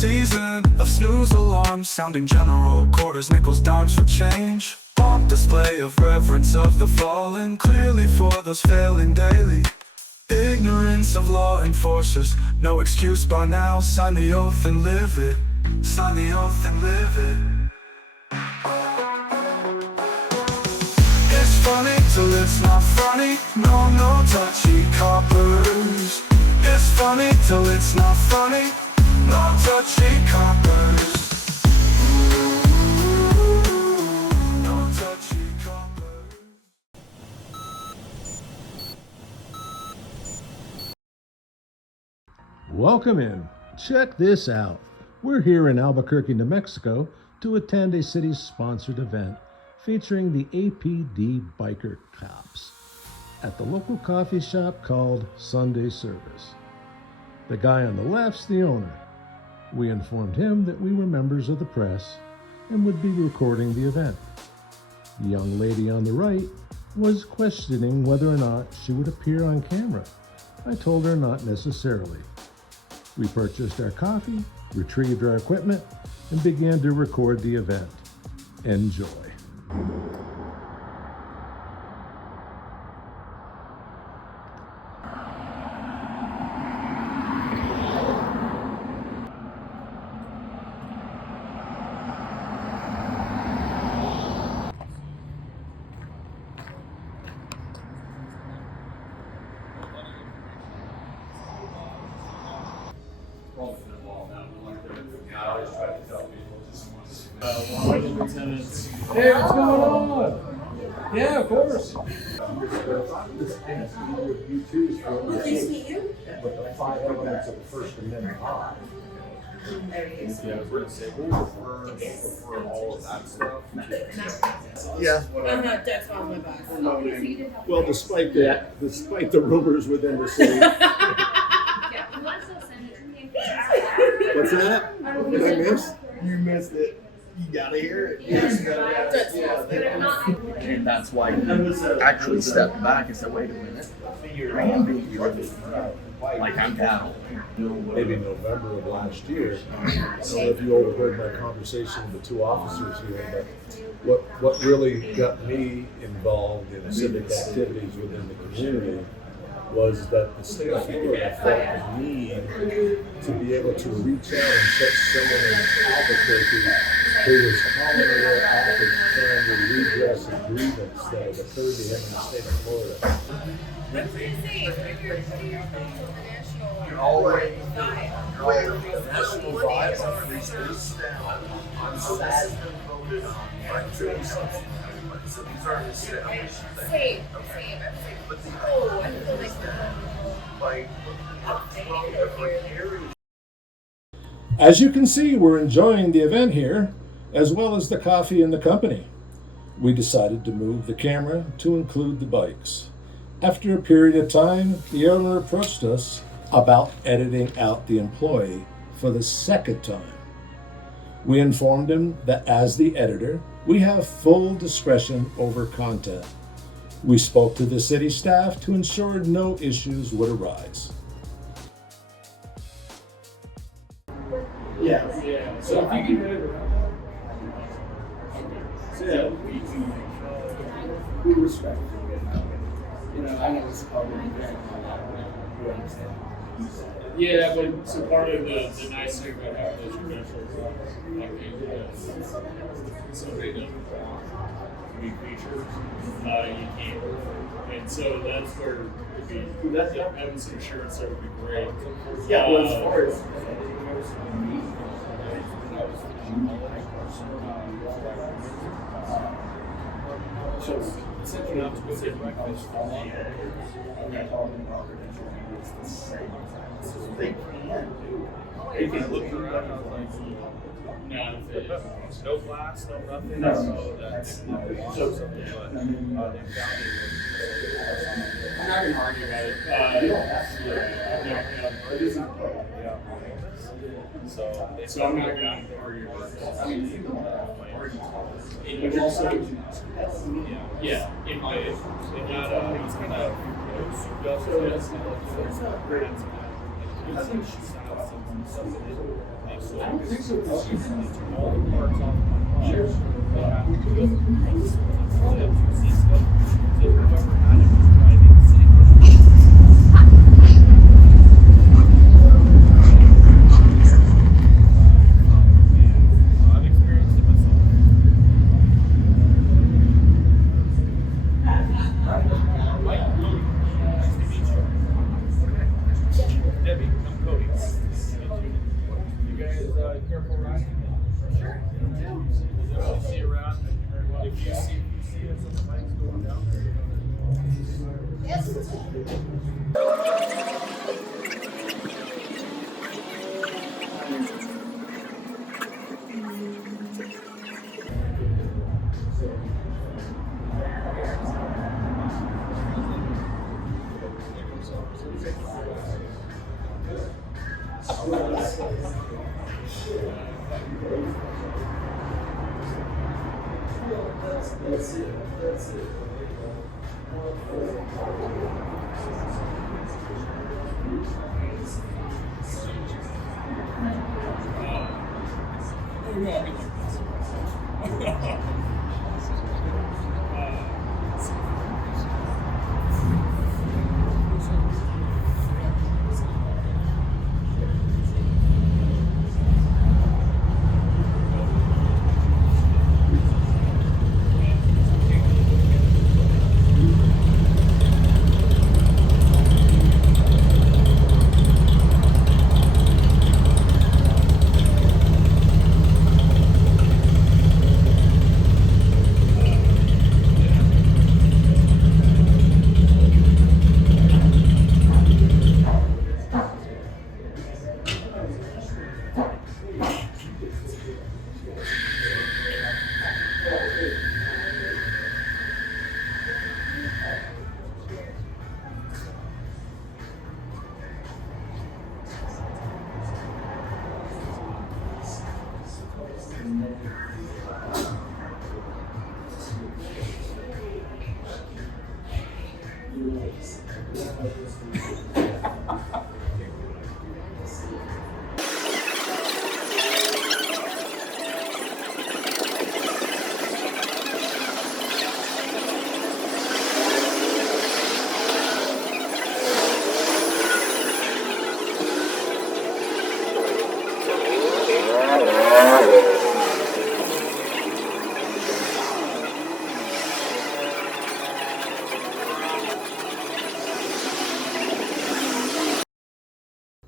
season of snooze alarms, sounding general quarters, nickels, dimes for change. Pomp display of reverence of the fallen, clearly for those failing daily. Ignorance of law enforcers, no excuse by now. Sign the oath and live it. Sign the oath and live it. It's funny till it's not funny. No touchy coppers. It's funny till it's not funny. No touchy coppers. No touchy coppers. Welcome in. Check this out. We're here in Albuquerque, New Mexico to attend a city-sponsored event featuring the APD biker cops at the local coffee shop called Sunday Service. The guy on the left's the owner. We informed him that we were members of the press and would be recording the event. The young lady on the right was questioning whether or not she would appear on camera. I told her not necessarily. We purchased our coffee, retrieved our equipment, and began to record the event. Enjoy. Lieutenants. Hey, what's going on? Yeah, of course. Nice to meet you. But the 5 elements of the First Amendment are. Yeah, we're gonna say we'll refer all of that stuff. Yeah. That's on my box. Well, despite the rumors within the city. What's that? Did I miss? You missed it. You gotta hear it. And that's why he actually stepped back and said, wait a minute, I am being treated like I'm cattle. Maybe November of last year. I don't know if you overheard my conversation with the 2 officers here, but what really got me involved in civic activities within the community was that the state of Florida felt the need to be able to reach out and touch someone in Albuquerque who was calling their office trying to redress a grievance that had occurred to him in the state of Florida. You're already the national vibe on free speech. I'm sad. I'm doing something. So these are the same. Oh, I feel like As you can see, we're enjoying the event here, as well as the coffee and the company. We decided to move the camera to include the bikes. After a period of time, the owner approached us about editing out the employee for the second time. We informed him that as the editor, we have full discretion over content. We spoke to the city staff to ensure no issues would arise. Yeah. So if you can hit it around. So we respect it. You know, I know it's probably very yeah, but so part of the nice thing about having those credentials, like somebody doesn't want to be featured, you can't. And so that's where having some insurance that would be great. Yeah, well, as far as so essentially not specific breakfast for long. Okay. They can do. They can look around and like, no glass, no nothing. No. So that's so something. But they found it. I'm not going to argue about it. You don't have to. It isn't. Yeah. So I'm not going to argue about it. I mean, you don't argue. But also, yeah, in my, it got, it's kind of, I think she's got something I don't think so. All the parts off my car. They have to go through the stuff. So whoever had it was driving, sitting on I've experienced it myself. Mike, Cody. Nice to meet you. Debbie, I'm Cody. Nice to meet you. You guys careful riding? Sure. We'll see you around. If you see us on the bikes going down there, you know. Yes.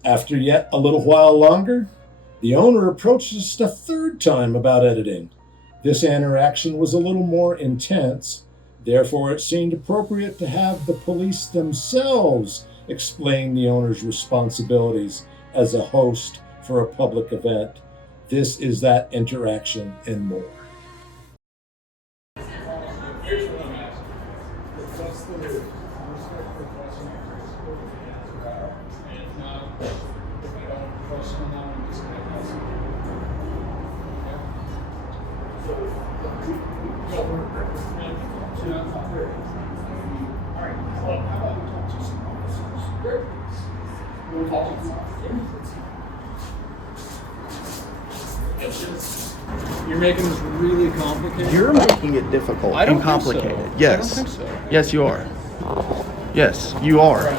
After yet a little while longer, the owner approached us a third time about editing. This interaction was a little more intense, therefore it seemed appropriate to have the police themselves explain the owner's responsibilities as a host for a public event. This is that interaction and more. Here's what I'm asking. What's the respectful question? And if I don't question now, I'm just going to ask you. Okay? So, all right. Well, how about we talk to some officers? Great. We'll talk to some officers. You're making this really complicated. You're making it difficult I don't and think so. complicated. I Yes. don't think so. Yes, you are. Yes, you are.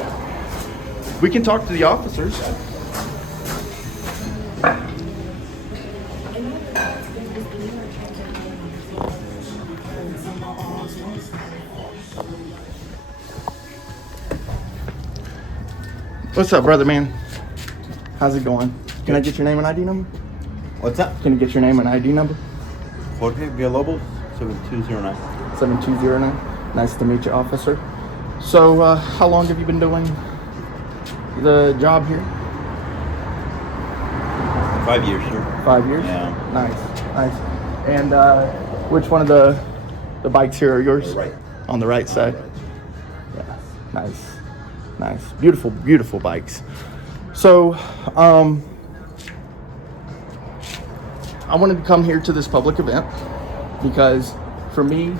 We can talk to the officers. What's up, brother man? How's it going? Can I get your name and ID number? What's up? Can you get your name and ID number? Jorge Villalobos, 7209. 7209. Nice to meet you, officer. So, how long have you been doing the job here? 5 years, sir. 5 years? Yeah. Nice. And which one of the bikes here are yours? The right. On the right side? Yeah. Nice. Beautiful bikes. So, I wanted to come here to this public event because for me,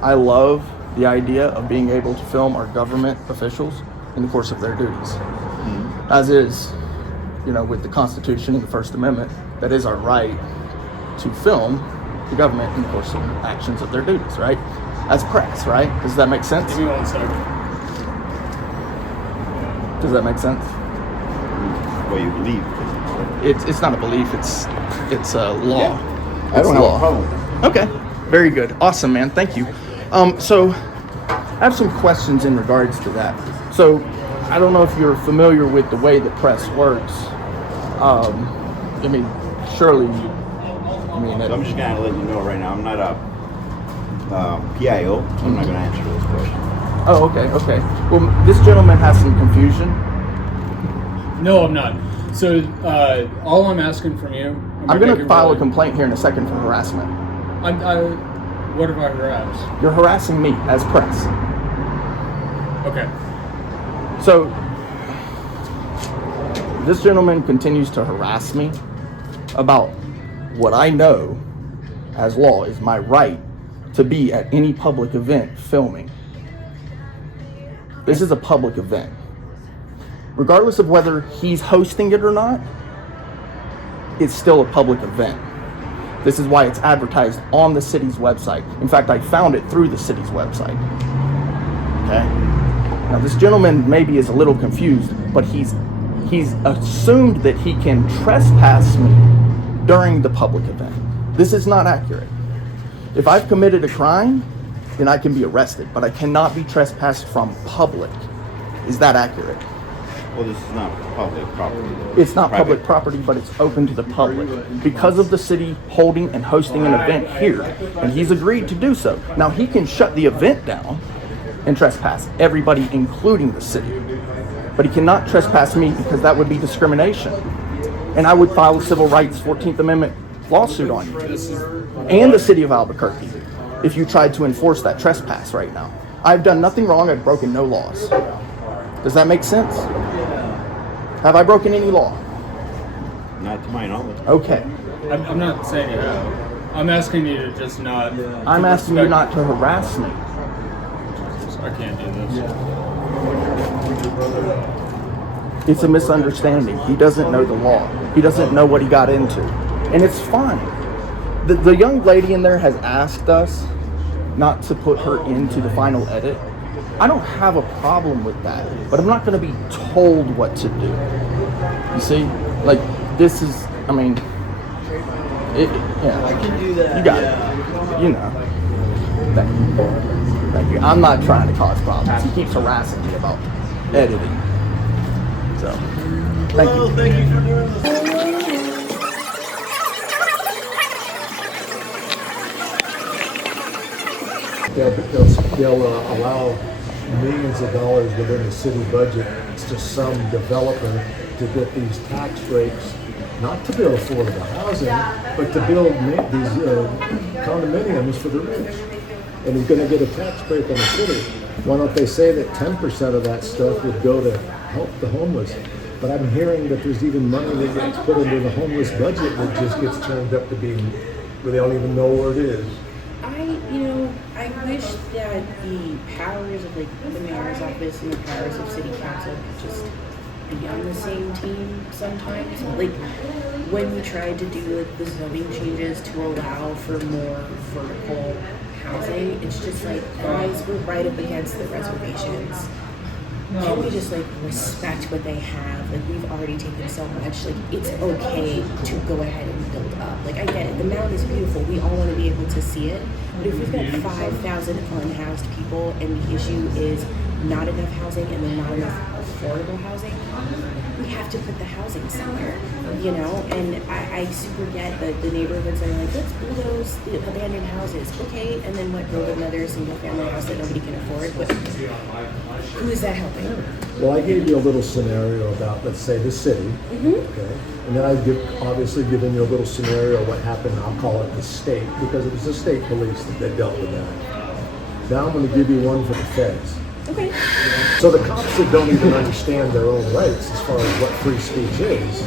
I love the idea of being able to film our government officials in the course of their duties. As is, with the Constitution and the First Amendment, that is our right to film the government in the course of actions of their duties, right? As press, right? Does that make sense? Give me 1 second. Does that make sense? What you believe. It's not a belief. It's a law. Yeah. I don't have law. a problem with that. Okay, very good. Awesome, man. Thank you. So I have some questions in regards to that. So I don't know if you're familiar with the way the press works. I mean, surely you. So I'm just gonna let you know right now. I'm not a PIO. So I'm not gonna answer those questions. Oh, okay. Well, this gentleman has some confusion. No, I'm not. So all I'm asking from you, I'm going to file a complaint here in a second for harassment. What have I harassed? You're harassing me as press. Okay. So this gentleman continues to harass me about what I know as law is my right to be at any public event filming. This is a public event. Regardless of whether he's hosting it or not, it's still a public event. This is why it's advertised on the city's website. In fact, I found it through the city's website. Okay? Now this gentleman maybe is a little confused, but he's assumed that he can trespass me during the public event. This is not accurate. If I've committed a crime, then I can be arrested, but I cannot be trespassed from public. Is that accurate? Well, this is not public property. It's not Private. public property, but it's open to the public because of the city holding and hosting an event here, and he's agreed to do so. Now he can shut the event down and trespass everybody, including the city, but he cannot trespass me because that would be discrimination, and I would file a civil rights 14th Amendment lawsuit on you and the city of Albuquerque if you tried to enforce that trespass right now. I've done nothing wrong. I've broken no laws. Does that make sense? Have I broken any law? Not to my knowledge. Okay. I'm not saying you have. I'm asking you to just not. I'm asking you not to harass me. I can't do this. It's a misunderstanding. He doesn't know the law. He doesn't know what he got into. And it's fine. The young lady in there has asked us not to put her into the final edit. I don't have a problem with that, but I'm not going to be told what to do. You see? Like, this is, I mean, yeah. I can do that. You got it. You know. Thank you. Thank you. I'm not trying to cause problems. He keeps harassing me about editing. So, thank you. Thank you for doing this. They'll allow millions of dollars within the city budget to some developer to get these tax breaks, not to build affordable housing, but to build these condominiums for the rich. And he's going to get a tax break on the city. Why don't they say that 10% of that stuff would go to help the homeless? But I'm hearing that there's even money that gets put into the homeless budget that just gets turned up to being, where they don't even know where it is. I wish that the powers of the mayor's office and the powers of city council could just be on the same team sometimes. Like when we tried to do the zoning changes to allow for more vertical housing, it's just like, guys, we're right up against the reservations. Can we just respect what they have? We've already taken so much. It's okay to go ahead and build up. I get it. The mound is beautiful. We all want to be able to see it. But if we've got 5,000 unhoused people and the issue is not enough housing and then not enough affordable housing, we have to put the housing somewhere, And I super get that the neighborhoods are like, let's bulldoze the abandoned houses. Okay, and then build another single family house that nobody can afford. But who is that helping? Well, I gave you a little scenario about, let's say, the city, okay? And then I've obviously given you a little scenario of what happened, I'll call it the state, because it was the state police that dealt with that. Now I'm going to give you one for the feds. Okay. So the cops that don't even understand their own rights as far as what free speech is,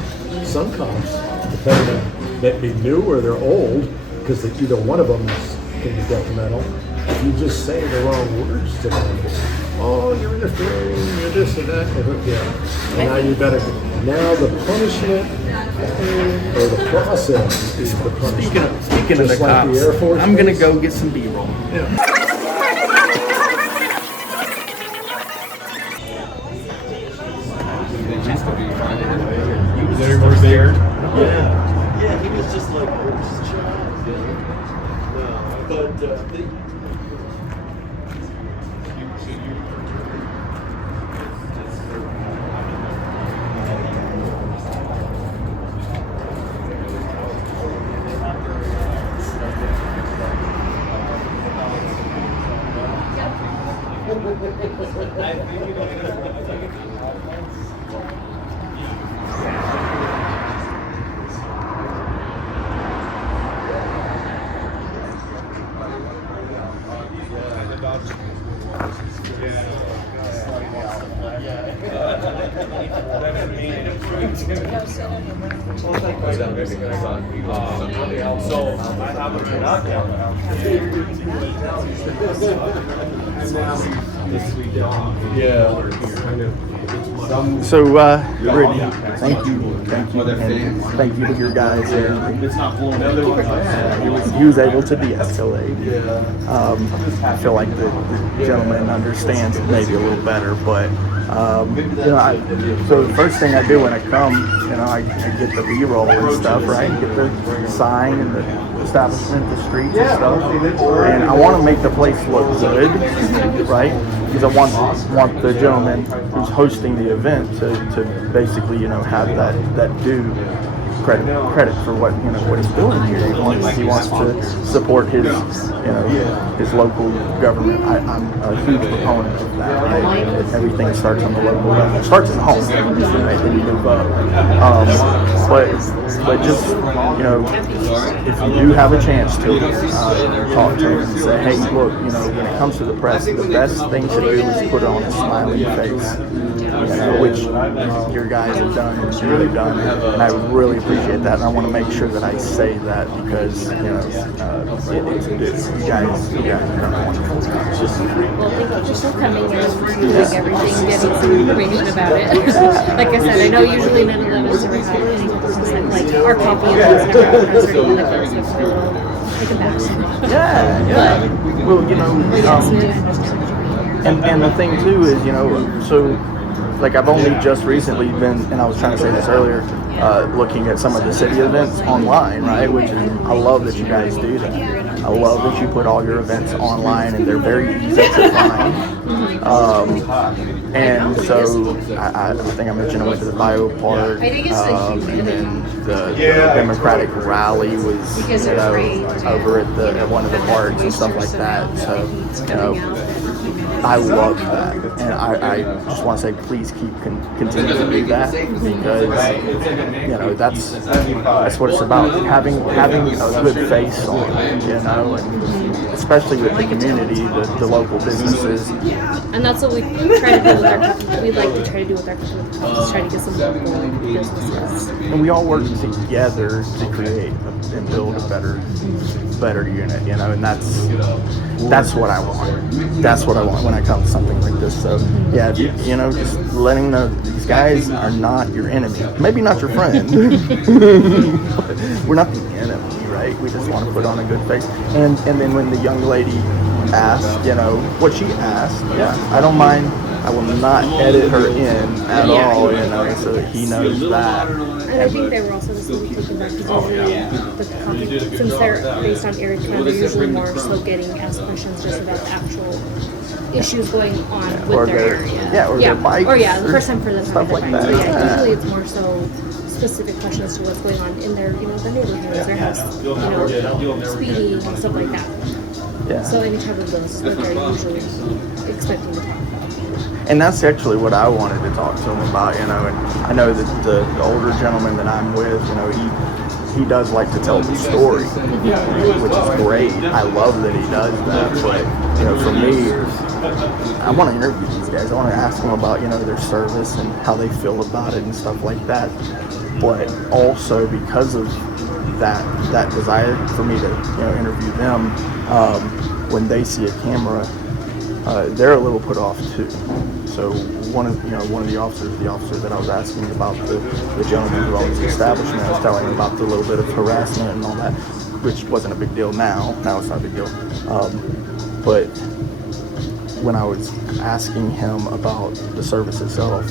some cops, depending on that be new or they're old, because either one of them can be detrimental, if you just say the wrong words to them, oh, you're interfering, you're this and that, and hook you up. And now you better, now the punishment or the process is the punishment. Speaking of the Just like cops, the Air Force I'm gonna Base. go get some B-roll. Everyone's scared. Yeah, he was just like, where's his child? No, but So, Brittany, thank you, and thank you to your guys there. He was able to de-escalate. I feel like the gentleman understands it maybe a little better, but so the first thing I do when I come, I get the B-roll and stuff, right? Get the sign and the establishment, the streets and stuff, and I want to make the place look good, right? Because I want the gentleman who's hosting the event to basically have that due credit for what he's doing here. He wants to support his his local government. I'm a huge proponent of that. Right? Everything starts on the local level. It starts at home, right? Then you move up. But just if you do have a chance to talk to him and say, hey, look, when it comes to the press, the best thing to do is put on a smiling face. Which your guys have done and really done, and I really appreciate that. And I want to make sure that I say that because it's due. You guys have done a wonderful job. Well, thank you for coming and doing everything, getting some information about it. Like I said, I know usually none of them has ever had any like our copy of this never has or anything like that, so it's a little like a back. Yeah. Well, Yes, I understand. and the thing too is, so. Like I've only just recently been, and I was trying to say this earlier, looking at some of the city events online, right? Which is, I love that you guys do that. I love that you put all your events online, and they're very easy to find. And so I think I mentioned I went to the bio park, and then the Democratic rally was over at one of the parks and stuff like that. So I love that, and I just want to say, please continue to do that because that's what it's about, having a good face on, and especially with the community, the local businesses. And that's what we try to do with our. We like to try to do with our company, try to get some local businesses. And we all work together to create and build a better unit, and that's what I want. That's what I want when I come to something like this. So yeah, just letting know these guys are not your enemy. Maybe not your friend. But we're not the enemy, right? We just want to put on a good face. And then when the young lady asked, what she asked, I don't mind. I will not edit her in at all, so that he knows that. And I think they were also just really taken back because usually since they're based on area command, they're usually more so getting asked questions just about the actual issues going on with their area. Or their bikes. The first time for them stuff having like their bikes. that. But usually it's more so specific questions to what's going on in their, their neighborhoods, their house, speeding and stuff like that. Yeah. So any type of those, what they're usually expecting to talk about. And that's actually what I wanted to talk to him about, and I know that the older gentleman that I'm with, he does like to tell the story, which is great. I love that he does that, but, for me, I want to interview these guys. I want to ask them about, their service and how they feel about it and stuff like that. But also because of that desire for me to, interview them, when they see a camera, they're a little put off too. So one of the officers, that I was asking about the gentleman who owns the establishment, I was telling him about the little bit of harassment and all that, which wasn't a big deal now. Now it's not a big deal. But when I was asking him about the service itself,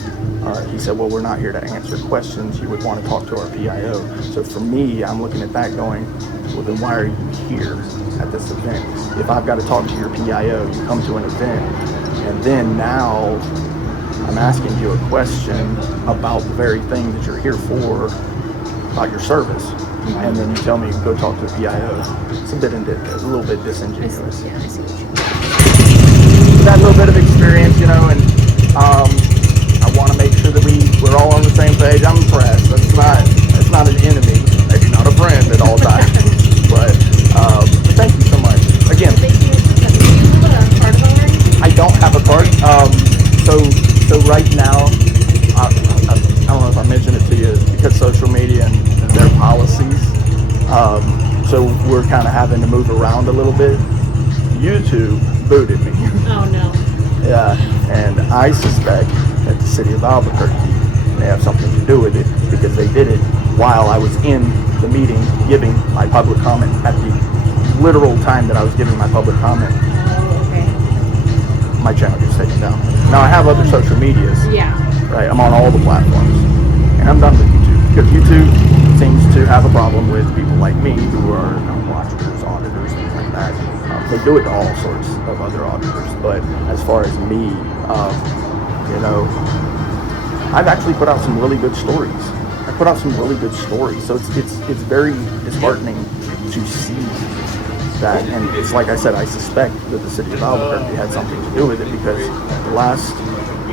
he said, well, we're not here to answer questions. You would want to talk to our PIO. So for me, I'm looking at that going, well, then why are you here at this event? If I've got to talk to your PIO, you come to an event, and then now I'm asking you a question about the very thing that you're here for, about your service, and then you tell me go talk to the PIO. It's a little bit disingenuous. Yeah, I see what you mean. That little bit of experience, and I want to make sure that we're all on the same page. I'm impressed. That's not an enemy. Maybe not a friend at all times. but thank you so much. Again, Thank you. Do you have a card already? I don't have a card. So right now, I don't know if I mentioned it to you, because social media and their policies. So we're kind of having to move around a little bit. YouTube booted me. Oh no. Yeah, and I suspect that the city of Albuquerque may have something to do with it, because they did it while I was in the meeting giving my public comment, at the literal time that I was giving my public comment. Oh, okay. My channel gets taken down. Now I have other social medias. Yeah. Right, I'm on all the platforms, and I'm done with YouTube, because YouTube seems to have a problem with people like me who are watchers, auditors, things like that. They do it to all sorts of other auditors, but as far as me, I've actually put out some really good stories. So it's very disheartening to see that, and it's like I said, I suspect that the city of Albuquerque had something to do with it, because the last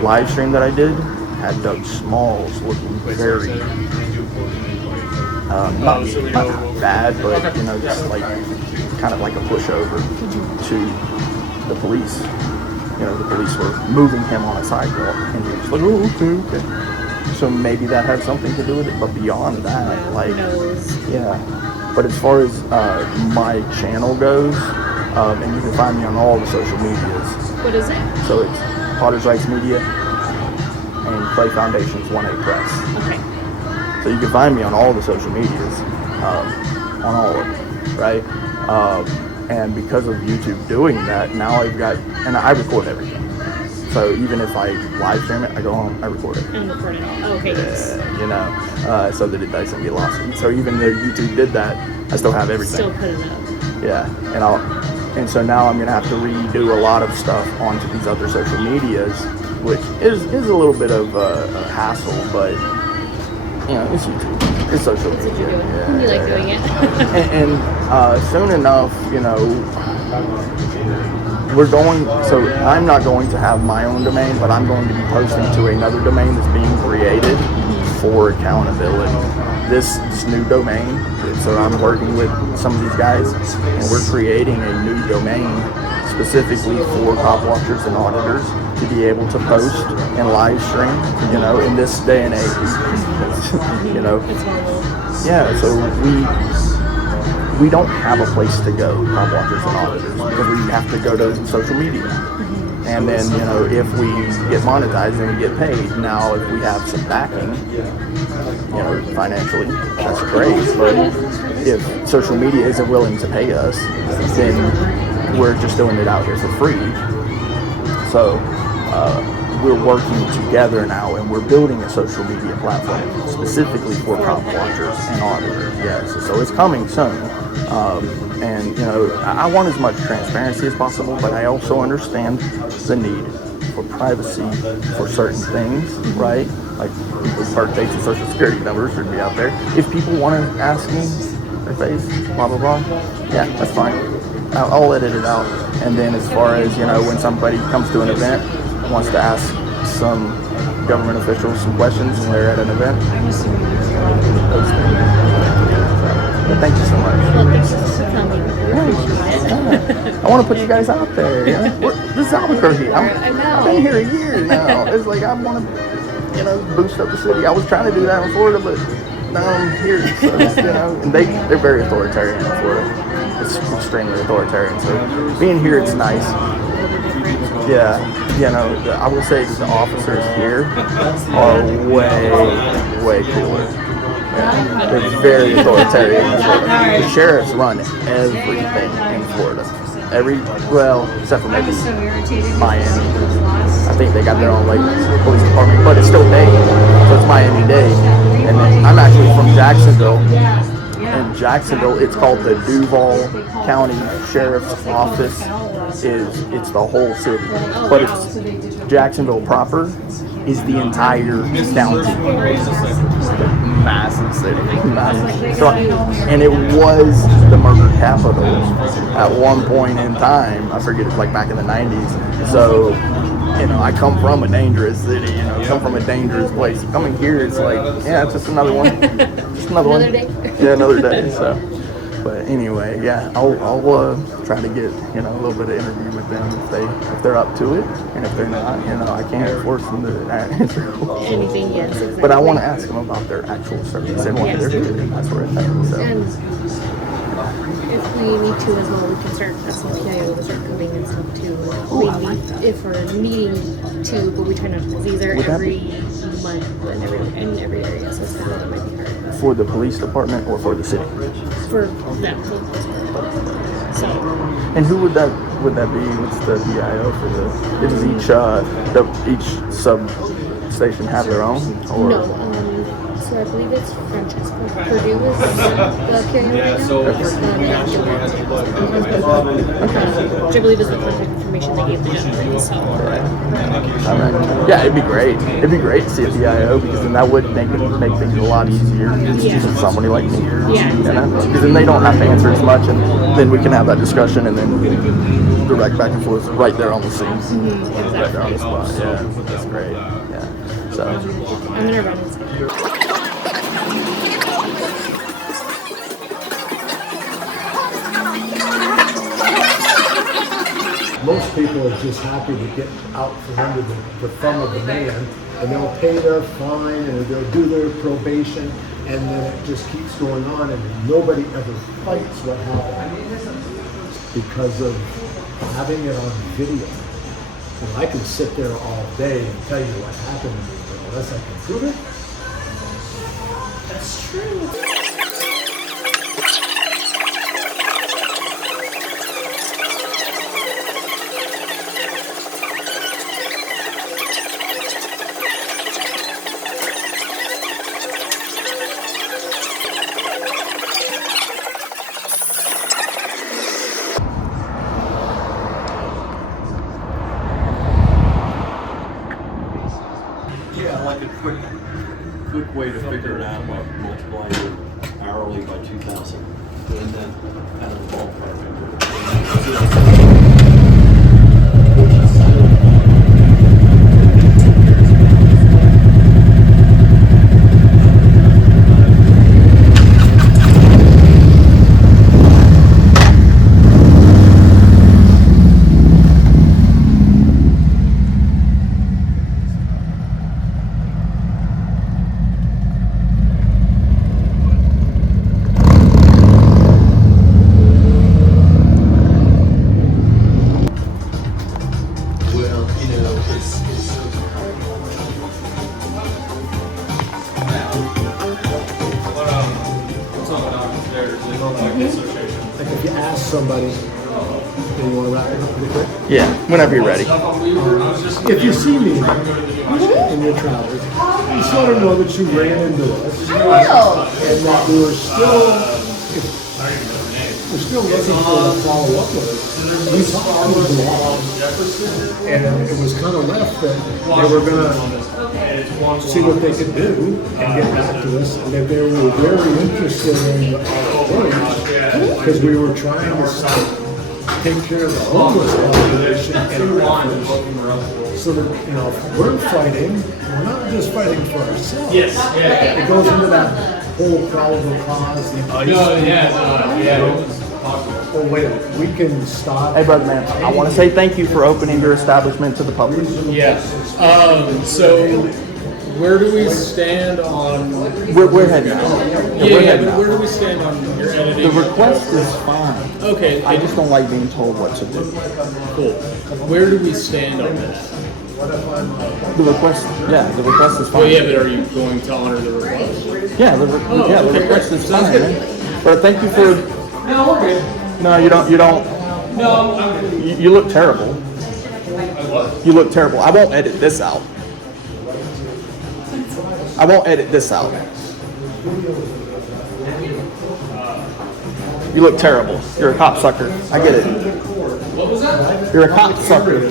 live stream that I did had Doug Smalls looking very not bad, but just like kind of like a pushover to the police. The police were moving him on a sidewalk, and he was like, oh, okay. So maybe that had something to do with it, but beyond that, like, yeah. But as far as my channel goes, and you can find me on all the social medias. What is it? So it's Potter's Rights Media and Clay Foundation's 1A Press. Okay. So you can find me on all the social medias, on all of them, right? And because of YouTube doing that, now I've got, and I record everything. So even if I live stream it, I go home, I record it. And record it. Oh, okay. Yes. So that it doesn't get lost. So even though YouTube did that, I still have everything. Still put it up. Yeah, and so now I'm gonna have to redo a lot of stuff onto these other social medias, which is a little bit of a hassle, but it's YouTube, it's social That's what media. you're doing. Yeah, You like doing it. and soon enough, we're going. So I'm not going to have my own domain, but I'm going to be posting to another domain that's being created for accountability. This new domain. So I'm working with some of these guys, and we're creating a new domain specifically for cop watchers and auditors to be able to post and live stream, in this day and age. It's horrible. Yeah, so we don't have a place to go, cop watchers and auditors, because we have to go to social media. And then, if we get monetized and we get paid, now if we have some backing, financially, that's great. But if social media isn't willing to pay us, then we're just doing it out here for free. So we're working together now, and we're building a social media platform specifically for cop watchers and auditors. Yes, so it's coming soon. And I want as much transparency as possible, but I also understand the need for privacy for certain things, right? Like people's birth dates and social security numbers should be out there. If people want to ask me their face, blah blah blah, yeah, that's fine. I'll edit it out. And then as far as when somebody comes to an event and wants to ask some government officials some questions when they're at an event, but thank you so much. Well, thanks for coming. I want to put you guys out there. This is Albuquerque. I know. I've been here a year now. It's like I want to, boost up the city. I was trying to do that in Florida, but now I'm here. So, and they're very authoritarian in Florida. It's extremely authoritarian. So being here, it's nice. Yeah, you know, I would say that the officers here are way cooler. Yeah, they're very authoritarian. The sheriffs run everything in Florida. Well, except for maybe Miami. I think they got their own like police department, but it's still Dade, so it's Miami-Dade. And then I'm actually from Jacksonville. In Jacksonville, it's called the Duval County Sheriff's Office. It's the whole city, but it's Jacksonville proper is the entire county. Massive city, massive. So, and it was the murder capital at one point in time. I forget, like back in the 90s. So, you know, I come from a dangerous city. You know, come from a dangerous place. Coming here, it's like, yeah, it's just another one. Just another Day. Yeah, another day. So, but anyway, yeah, I'll try to get, you know, a little bit of interview with them if they're up to it, and if they're not, you know, I can't force them to answer. Anything, yes, exactly. But I want to ask them about their actual service and why they're here, and that sort of thing. So. And if we need to as well, we can start asking PIO to start coming and stuff too. If we're needing to, but we try not to, because these are every month and every area, so it's kind of might be hard. For the police department or for the city? For that. So. And who would that be? What's the PIO for the? Does each substation have their own? Or? No. So I believe it's Francesca Purdue is the PIO right now. Which I believe is the contact information they gave the gentleman. So. Right. All right. Yeah, it'd be great. It'd be great to see a PIO because then that would make things a lot easier for somebody like me. Yeah. You know? Because then they don't have to answer as much, and then we can have that discussion and then direct back and forth right there on the scene. Exactly. Right there on the spot. Yeah, that's great. Yeah. So. I'm gonna run inside. Most people are just happy to get out from under the thumb of the man, and they'll pay their fine and they'll do their probation, and then it just keeps going on, and nobody ever fights what happened because of having it on video. And I can sit there all day and tell you what happened to me, but unless I can prove it, That's true. Yeah, like a quick way to figure it out, multiply your hourly by 2,000, and then kind of ballpark. like if you ask somebody, do you want to wrap it up pretty quick? Yeah, whenever you're ready. If you see me in your travels, you sort of know that you ran into us, and that we're still looking for a follow-up with us. We talked to them a lot, and it was kind of left that they were going to see what they could do and get back to us, and that they were very interested in our approach because we were trying to take care of the homeless population and workers. So that, you know, if we're fighting, we're not just fighting for ourselves. It goes into that whole probable cause. Oh wait, we can stop. Hey, brother, man, I want to say thank you for opening your establishment to the public. Yes. So where do we stand on? We're heading out. Where do we stand on your editing? The request is fine. Okay, I just don't like being told what to do. cool. Where do we stand on that? The request, the request is fine. Oh yeah, but are you going to honor the request? Yeah, the okay, request great. is Sounds fine. good. Man. But thank you for. No, we're good. No, you don't. No, I'm good. You look terrible. You look terrible. I won't edit this out. I won't edit this out. You look terrible. You're a cocksucker. I get it. What was that? You're a cocksucker.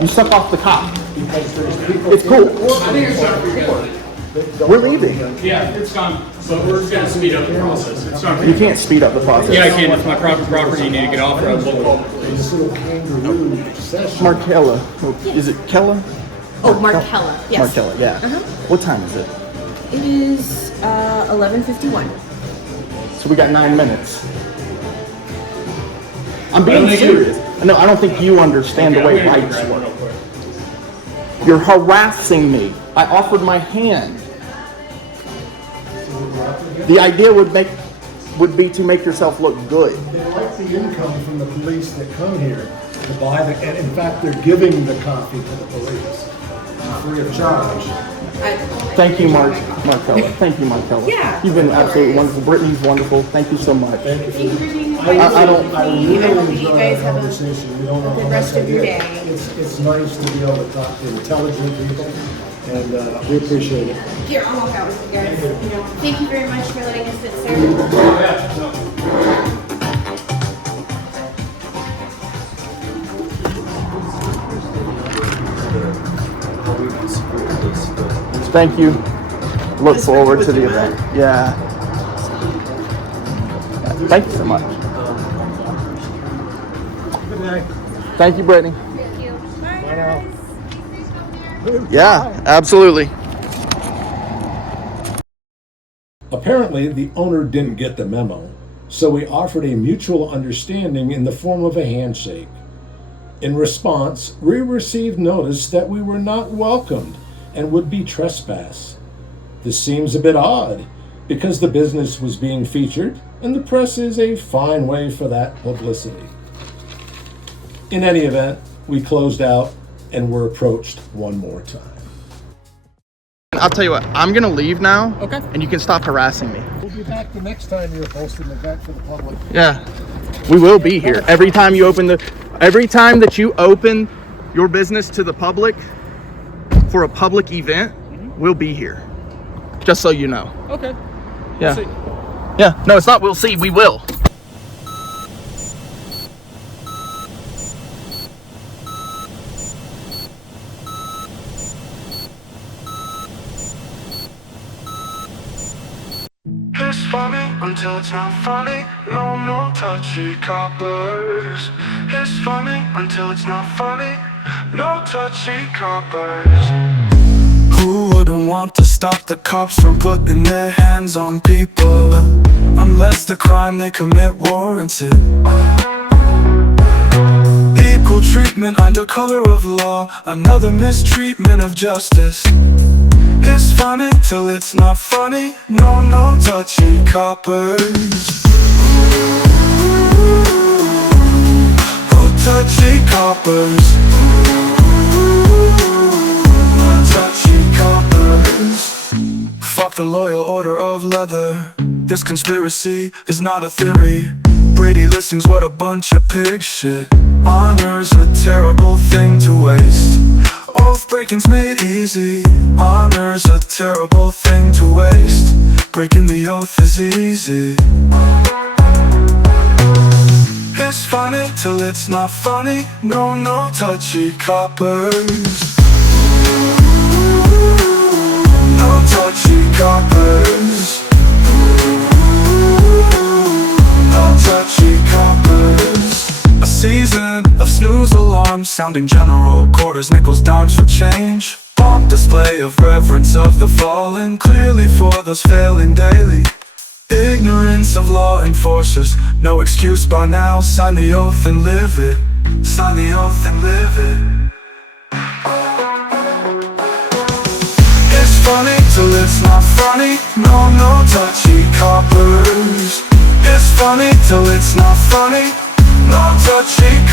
You suck off the cock. It's cool. I think it's time for you guys. We're leaving. Yeah, it's gone. But we're gonna speed up the process. It's not. You can't speed up the process. Yeah, I can. It's my private property. You need to get off or I will. This little kangaroo session. Markella. Is it Kella? Oh, Markella. Yes. Markella, yeah. What time is it? It is 11:51. So we got 9 minutes. I'm being serious. No, I don't think you understand the way rights work. You're harassing me. I offered my hand. The idea would be to make yourself look good. They like the income from the police that come here to buy and in fact, they're giving the coffee to the police free of charge. Thank you, Markella. Thank you, Markella. Yeah, You've been absolutely wonderful. Brittany's wonderful. Thank you so much. Thank you for Thank you for taking the I don't- time. I really I hope you enjoy guys our have a conversation. We don't know good how rest much I of your get. day. It's nice to be able to talk to intelligent people, and we appreciate it. Here, I'll walk out with you guys. Thank you very much for letting us sit, sir. Thank you. Look forward to the event. Yeah. Thank you so much. Good night. Thank you, Brittany. Thank you. Bye now. Yeah, absolutely. Apparently, the owner didn't get the memo, so we offered a mutual understanding in the form of a handshake. In response, we received notice that we were not welcomed and would be trespass. This seems a bit odd because the business was being featured and the press is a fine way for that publicity. In any event, we closed out and were approached one more time. I'll tell you what, I'm going to leave now. Okay. And you can stop harassing me. We'll be back the next time you're hosting an event for the public. Yeah. We will be here. Every time that you open your business to the public for a public event, we'll be here. Just so you know. Okay. Yeah. See. Yeah. No, it's not we'll see, we will. It's funny until it's not funny. No touchy coppers. It's funny until it's not funny. No touchy coppers. Who wouldn't want to stop the cops from putting their hands on people? Unless the crime they commit warrants it. Equal treatment under color of law. Another mistreatment of justice. It's funny till it's not funny. No touchy coppers. Oh, touchy coppers. No touchy coppers. Fuck the loyal order of leather. This conspiracy is not a theory. Brady listings, what a bunch of pig shit. Honor's a terrible thing to waste. Oath breaking's made easy. Honor's a terrible thing to waste. Breaking the oath is easy. It's funny till it's not funny. No touchy coppers. No touchy coppers. No touchy coppers. A season of snooze alarms sounding general quarters, nickels, dimes for change. Pomp display of reverence of the fallen, clearly for those failing daily. Ignorance of law enforcers, no excuse by now. Sign the oath and live it. Sign the oath and live it. It's funny till it's not funny. No touchy coppers. It's funny till it's not funny. No touchy